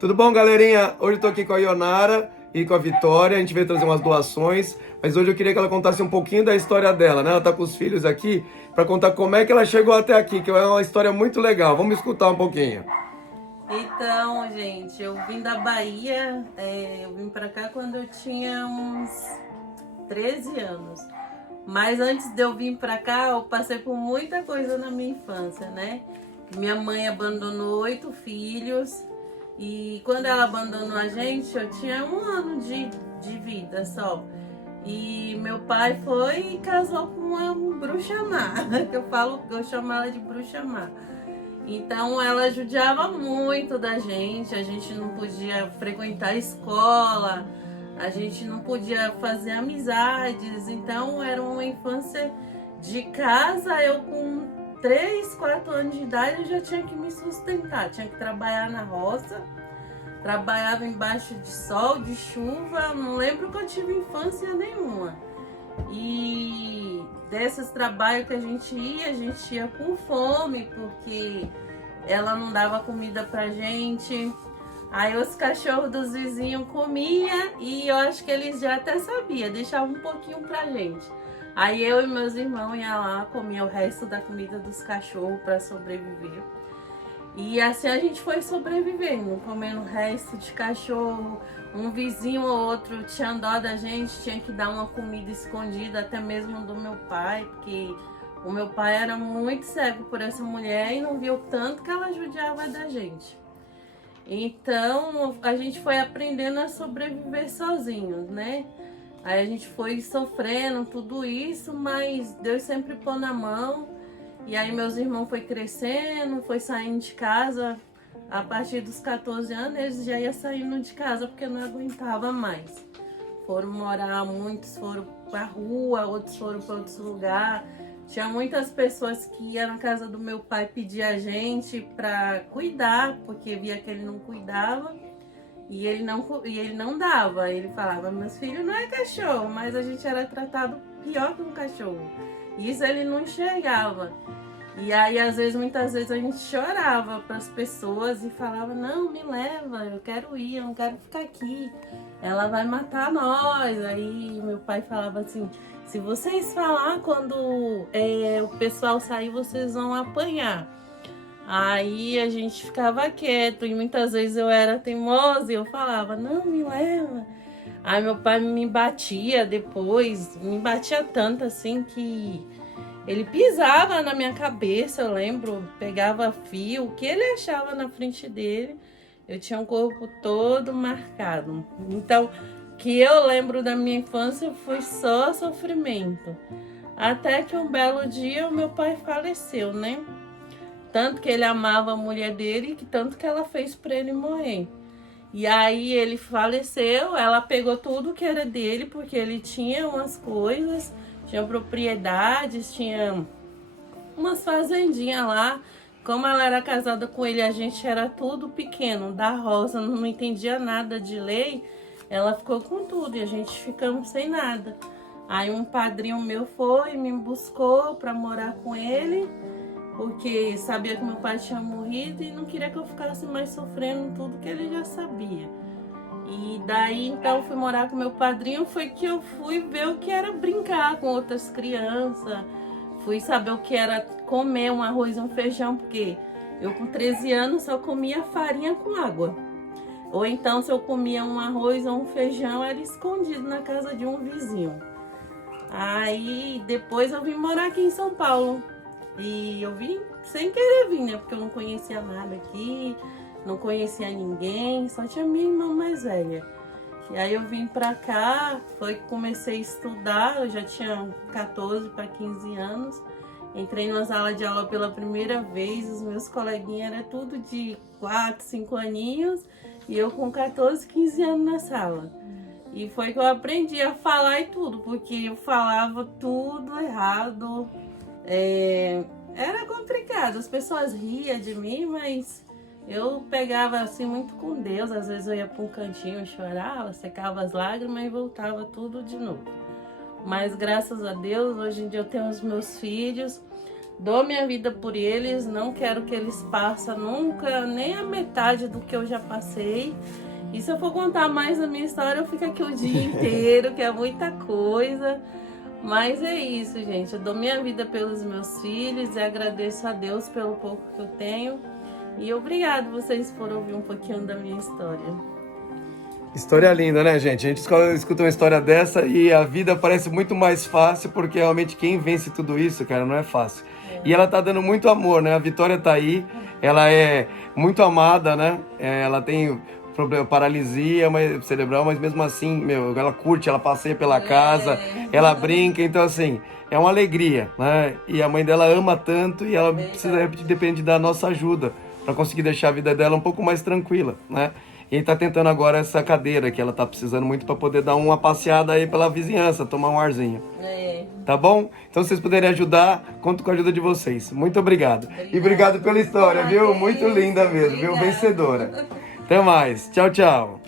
Tudo bom, galerinha? Hoje eu tô aqui com a Ionara e com a Vitória. A gente veio trazer umas doações, mas hoje eu queria que ela contasse um pouquinho da história dela, né? Ela tá com os filhos aqui para contar como é que ela chegou até aqui, que é uma história muito legal. Vamos escutar um pouquinho. Então, gente, eu vim da Bahia, eu vim pra cá quando eu tinha uns 13 anos. Mas antes de eu vir pra cá, eu passei por muita coisa na minha infância, né? Minha mãe abandonou 8 filhos e quando ela abandonou a gente, eu tinha 1 ano de vida só. E meu pai foi e casou com uma bruxa má, eu chamo ela de bruxa má. Então ela judiava muito da gente, a gente não podia frequentar a escola, a gente não podia fazer amizades, então era uma infância de casa. Eu com 3, 4 anos de idade eu já tinha que me sustentar, tinha que trabalhar na roça, trabalhava embaixo de sol, de chuva, não lembro que eu tive infância nenhuma. E desses trabalhos que a gente ia com fome, porque ela não dava comida pra gente. Aí os cachorros dos vizinhos comiam e eu acho que eles já até sabiam, deixavam um pouquinho pra gente. Aí eu e meus irmãos iam lá, comia o resto da comida dos cachorros para sobreviver. E assim a gente foi sobrevivendo, comendo o resto de cachorro. Um vizinho ou outro tinha dó da gente, tinha que dar uma comida escondida, até mesmo do meu pai, porque o meu pai era muito cego por essa mulher e não viu tanto que ela judiava da gente. Então a gente foi aprendendo a sobreviver sozinhos, né? Aí a gente foi sofrendo tudo isso, mas Deus sempre pôs na mão. E aí meus irmãos foi crescendo, foi saindo de casa. A partir dos 14 anos eles já iam saindo de casa porque não aguentava mais. Foram morar, muitos foram pra rua, outros foram para outros lugares. Tinha muitas pessoas que iam na casa do meu pai pedir a gente para cuidar, porque via que ele não cuidava e ele não dava. Ele falava: meus filhos não é cachorro, mas a gente era tratado pior que um cachorro. Isso ele não enxergava. E aí, muitas vezes a gente chorava para as pessoas e falava: não, me leva, eu quero ir, eu não quero ficar aqui. Ela vai matar nós. Aí meu pai falava assim: se vocês falar quando o pessoal sair, vocês vão apanhar. Aí a gente ficava quieto e muitas vezes eu era teimosa e eu falava: não, me leva. Aí meu pai me batia depois, me batia tanto assim que ele pisava na minha cabeça, eu lembro, pegava fio, o que ele achava na frente dele. Eu tinha um corpo todo marcado. Então, o que eu lembro da minha infância foi só sofrimento. Até que um belo dia o meu pai faleceu, né? Tanto que ele amava a mulher dele, que tanto que ela fez para ele morrer. E aí ele faleceu, ela pegou tudo que era dele, porque ele tinha umas coisas, tinha propriedades, tinha umas fazendinhas lá. Como ela era casada com ele, a gente era tudo pequeno, da roça, não entendia nada de lei. Ela ficou com tudo e a gente ficamos sem nada. Aí um padrinho meu foi, me buscou para morar com ele, porque sabia que meu pai tinha morrido e não queria que eu ficasse mais sofrendo tudo que ele já sabia. E daí então fui morar com meu padrinho, foi que eu fui ver o que era brincar com outras crianças, fui saber o que era comer um arroz e um feijão, porque eu com 13 anos só comia farinha com água. Ou então se eu comia um arroz ou um feijão era escondido na casa de um vizinho. Aí depois eu vim morar aqui em São Paulo. E eu vim sem querer vir, né? Porque eu não conhecia nada aqui, não conhecia ninguém, só tinha minha irmã mais velha. E aí eu vim pra cá, foi que comecei a estudar, eu já tinha 14 para 15 anos. Entrei na sala de aula pela primeira vez, os meus coleguinhas eram tudo de 4, 5 aninhos, e eu com 14, 15 anos na sala. E foi que eu aprendi a falar e tudo, porque eu falava tudo errado. Era complicado, as pessoas riam de mim, mas eu pegava assim muito com Deus. Às vezes eu ia para um cantinho, chorava, secava as lágrimas e voltava tudo de novo. Mas graças a Deus, hoje em dia eu tenho os meus filhos. Dou minha vida por eles, não quero que eles passem nunca, nem a metade do que eu já passei. E se eu for contar mais da minha história, eu fico aqui o dia inteiro, que é muita coisa. Mas é isso, gente. Eu dou minha vida pelos meus filhos e agradeço a Deus pelo pouco que eu tenho. E obrigado vocês por ouvir um pouquinho da minha história. História linda, né, gente? A gente escuta uma história dessa e a vida parece muito mais fácil, porque realmente quem vence tudo isso, cara, não é fácil. E ela tá dando muito amor, né? A Vitória tá aí, ela é muito amada, né? Ela tem problema, paralisia cerebral, mas mesmo assim, meu, ela curte, ela passeia pela casa, ela brinca, então assim, é uma alegria, né? E a mãe dela ama tanto e ela depende da nossa ajuda para conseguir deixar a vida dela um pouco mais tranquila, né? E ele tá tentando agora essa cadeira que ela tá precisando muito para poder dar uma passeada aí pela vizinhança, tomar um arzinho. Tá bom? Então, se vocês puderem ajudar, conto com a ajuda de vocês. Muito obrigado. E obrigado pela história, viu? Muito linda mesmo, viu? Vencedora. Até mais. Tchau, tchau.